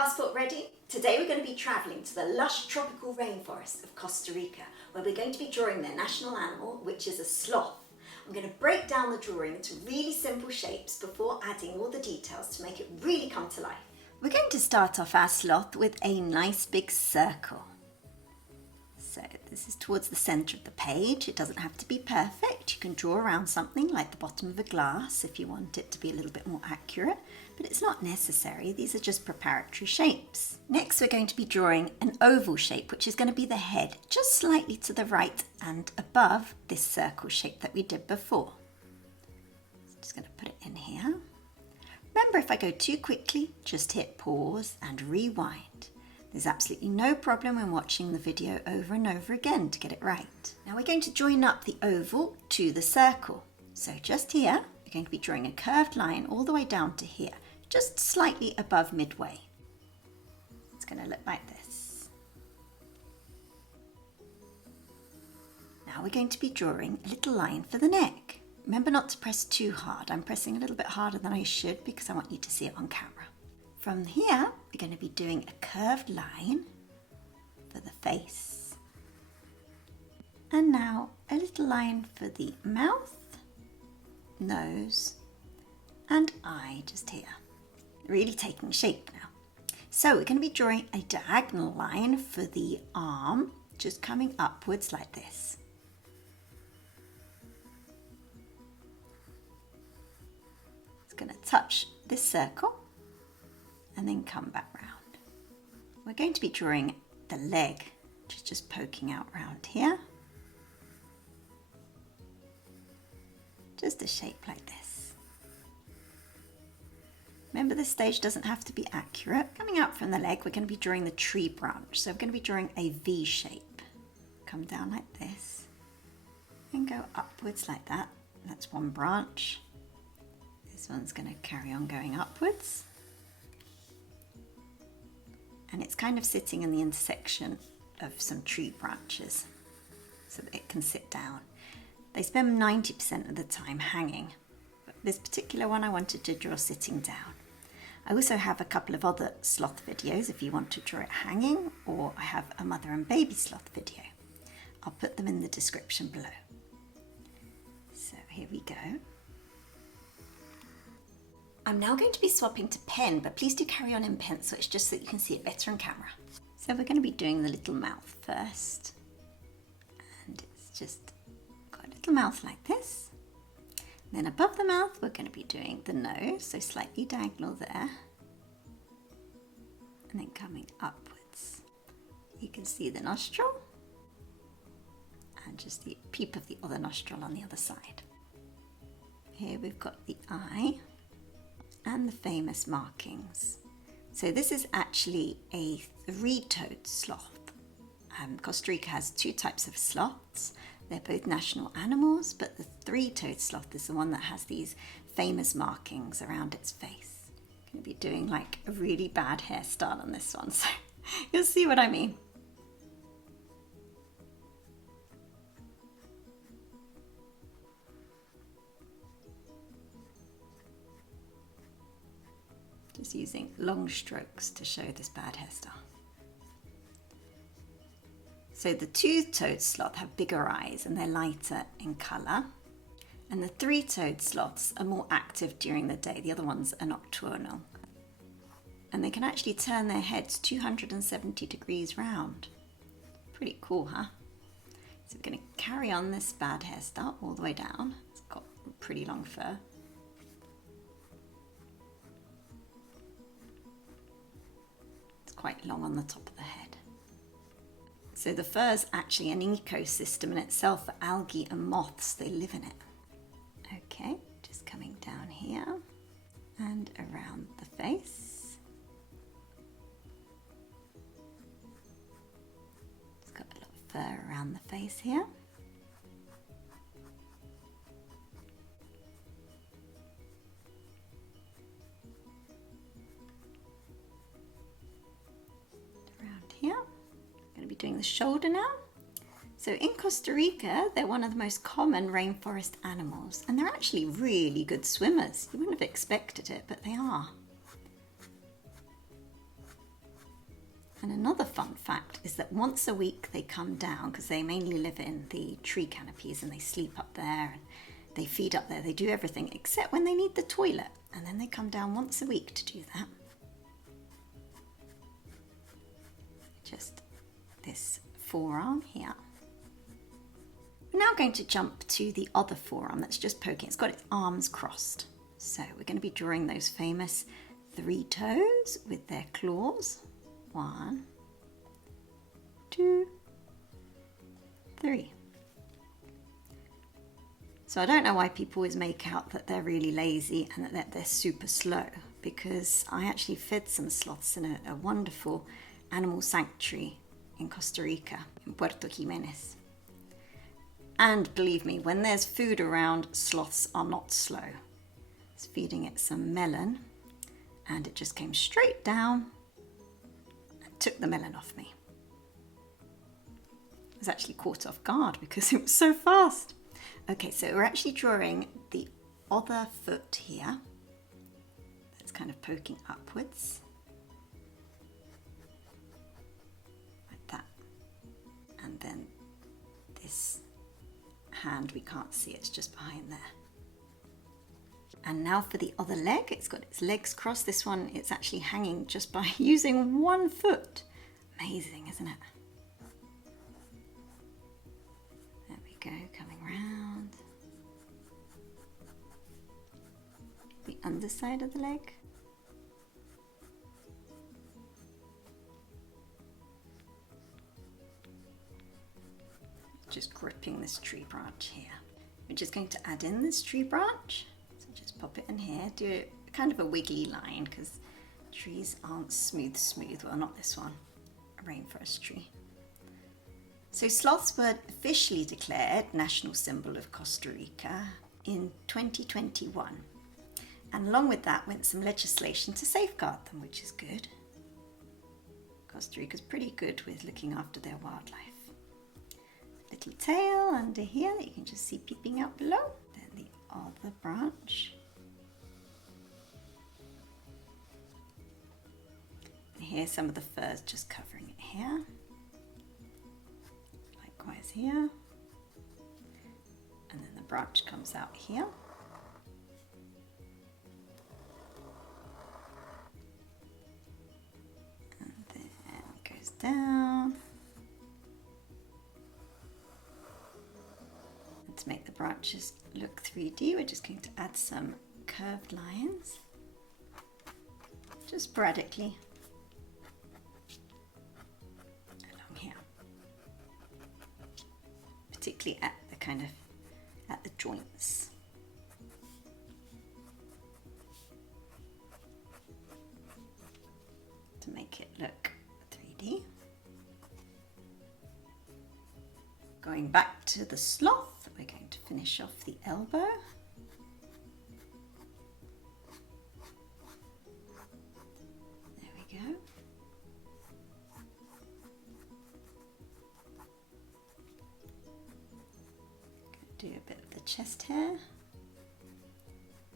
Passport ready? Today we're going to be travelling to the lush tropical rainforest of Costa Rica, where we're going to be drawing their national animal, which is a sloth. I'm going to break down the drawing into really simple shapes before adding all the details to make it really come to life. We're going to start off our sloth with a nice big circle. So this is towards the centre of the page. It doesn't have to be perfect. You can draw around something like the bottom of a glass if you want it to be a little bit more accurate, but it's not necessary. These are just preparatory shapes. Next, we're going to be drawing an oval shape, which is going to be the head, just slightly to the right and above this circle shape that we did before. So just going to put it in here. Remember, if I go too quickly, just hit pause and rewind. There's absolutely no problem when watching the video over and over again to get it right. Now we're going to join up the oval to the circle. So just here, we're going to be drawing a curved line all the way down to here, just slightly above midway. It's going to look like this. Now we're going to be drawing a little line for the neck. Remember not to press too hard. I'm pressing a little bit harder than I should because I want you to see it on camera. From here, we're going to be doing a curved line for the face. And now a little line for the mouth, nose, and eye just here. Really taking shape now. So we're going to be drawing a diagonal line for the arm, just coming upwards like this. It's going to touch this circle and then come back round. We're going to be drawing the leg, which is just poking out round here. Just a shape like this. Remember, this stage doesn't have to be accurate. Coming out from the leg, we're going to be drawing the tree branch. So we're going to be drawing a V shape. Come down like this and go upwards like that. That's one branch. This one's going to carry on going upwards. And it's kind of sitting in the intersection of some tree branches so that it can sit down. They spend 90% of the time hanging, but this particular one I wanted to draw sitting down. I also have a couple of other sloth videos if you want to draw it hanging, or I have a mother and baby sloth video. I'll put them in the description below. So here we go. I'm now going to be swapping to pen, but please do carry on in pencil. It's just so that you can see it better on camera. So we're going to be doing the little mouth first. And it's just got a little mouth like this. And then above the mouth, we're going to be doing the nose, so slightly diagonal there. And then coming upwards. You can see the nostril. And just the peep of the other nostril on the other side. Here we've got the eye and the famous markings. So this is actually a three-toed sloth. Costa Rica has two types of sloths. They're both national animals, but the three-toed sloth is the one that has these famous markings around its face. I'm going to be doing like a really bad hairstyle on this one, so you'll see what I mean. Just using long strokes to show this bad hairstyle. So the two-toed sloth have bigger eyes and they're lighter in colour. And the three-toed sloths are more active during the day. The other ones are nocturnal. And they can actually turn their heads 270 degrees round. Pretty cool, huh? So we're going to carry on this bad hairstyle all the way down. It's got pretty long fur. Quite long on the top of the head. So the fur is actually an ecosystem in itself for algae and moths. They live in it. Okay, just coming down here and around the face. It's got a lot of fur around the face here. Doing the shoulder now. So in Costa Rica, they're one of the most common rainforest animals, and they're actually really good swimmers. You wouldn't have expected it, but they are. And another fun fact is that once a week they come down, because they mainly live in the tree canopies and they sleep up there and they feed up there, they do everything except when they need the toilet. And then they come down once a week to do that. Just this forearm here. We're now going to jump to the other forearm that's just poking. It's got its arms crossed. So we're going to be drawing those famous 3 toes with their claws. 1, 2, 3. So I don't know why people always make out that they're really lazy and that they're super slow, because I actually fed some sloths in a wonderful animal sanctuary in Costa Rica, in Puerto Jimenez. And believe me, when there's food around, sloths are not slow. I was feeding it some melon and it just came straight down and took the melon off me. I was actually caught off guard because it was so fast. Okay, so we're actually drawing the other foot here. That's kind of poking upwards. Like that. And then this hand, we can't see, it's just behind there. And now for the other leg, it's got its legs crossed. This one, it's actually hanging just by using one foot. Amazing, isn't it? There we go, coming round. The underside of the leg. Just gripping this tree branch here. We're just going to add in this tree branch. So just pop it in here, do kind of a wiggly line because trees aren't smooth. Well, not this one, a rainforest tree. So sloths were officially declared national symbol of Costa Rica in 2021. And along with that went some legislation to safeguard them, which is good. Costa Rica's pretty good with looking after their wildlife. Little tail under here that you can just see peeping out below. Then the other branch. And here's some of the furs just covering it here. Likewise here. And then the branch comes out here. And then it goes down. To make the branches look 3D, we're just going to add some curved lines, just sporadically along here, particularly at the joints. To make it look 3D. Going back to the sloth, we're going to finish off the elbow. There we go. Do a bit of the chest hair.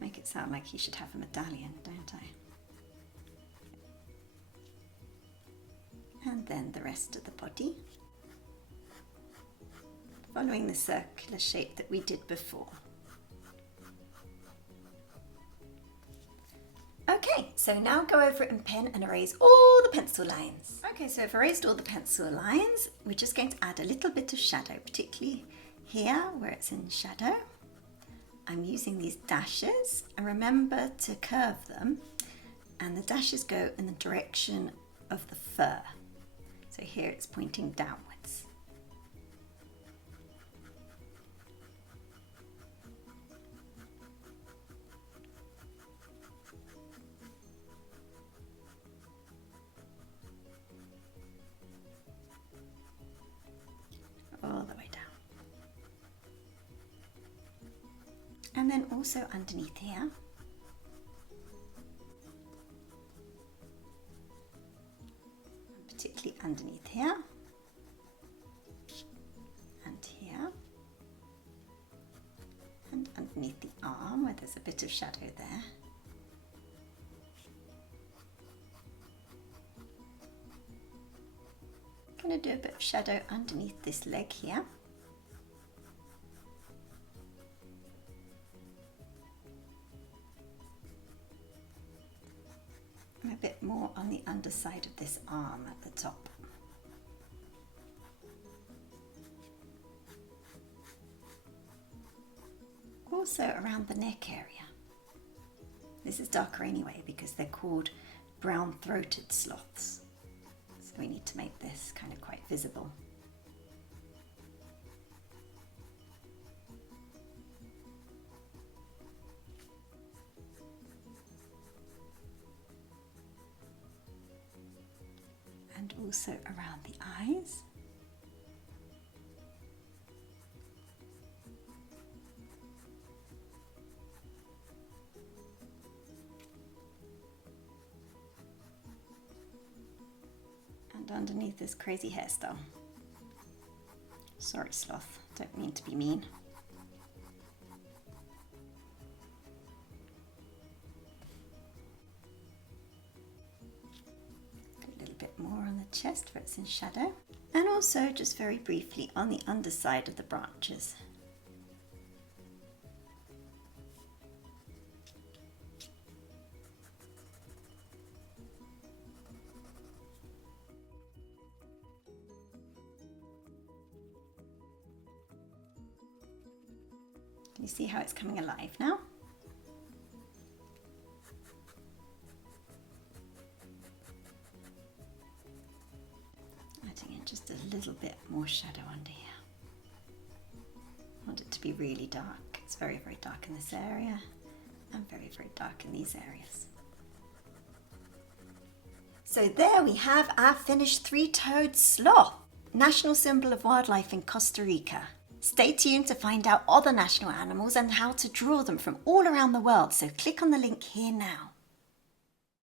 Make it sound like you should have a medallion, don't I? And then the rest of the body, following the circular shape that we did before. Okay, so now go over it in pen and erase all the pencil lines. Okay, so I've erased all the pencil lines. We're just going to add a little bit of shadow, particularly here where it's in shadow. I'm using these dashes, and remember to curve them, and the dashes go in the direction of the fur. So here it's pointing downwards. All the way down. And then also underneath here. Particularly underneath here. And here. And underneath the arm where there's a bit of shadow there. I'm going to do a bit of shadow underneath this leg here. And a bit more on the underside of this arm at the top. Also around the neck area. This is darker anyway because they're called brown-throated sloths. So we need to make this kind of quite visible. And also around the eyes. And underneath this crazy hairstyle. Sorry, Sloth, don't mean to be mean. A little bit more on the chest where it's in shadow. And also just very briefly on the underside of the branches. Can you see how it's coming alive now? Adding in just a little bit more shadow under here. I want it to be really dark. It's very, very dark in this area and very, very dark in these areas. So there we have our finished three-toed sloth, national symbol of wildlife in Costa Rica. Stay tuned to find out other national animals and how to draw them from all around the world, so click on the link here now.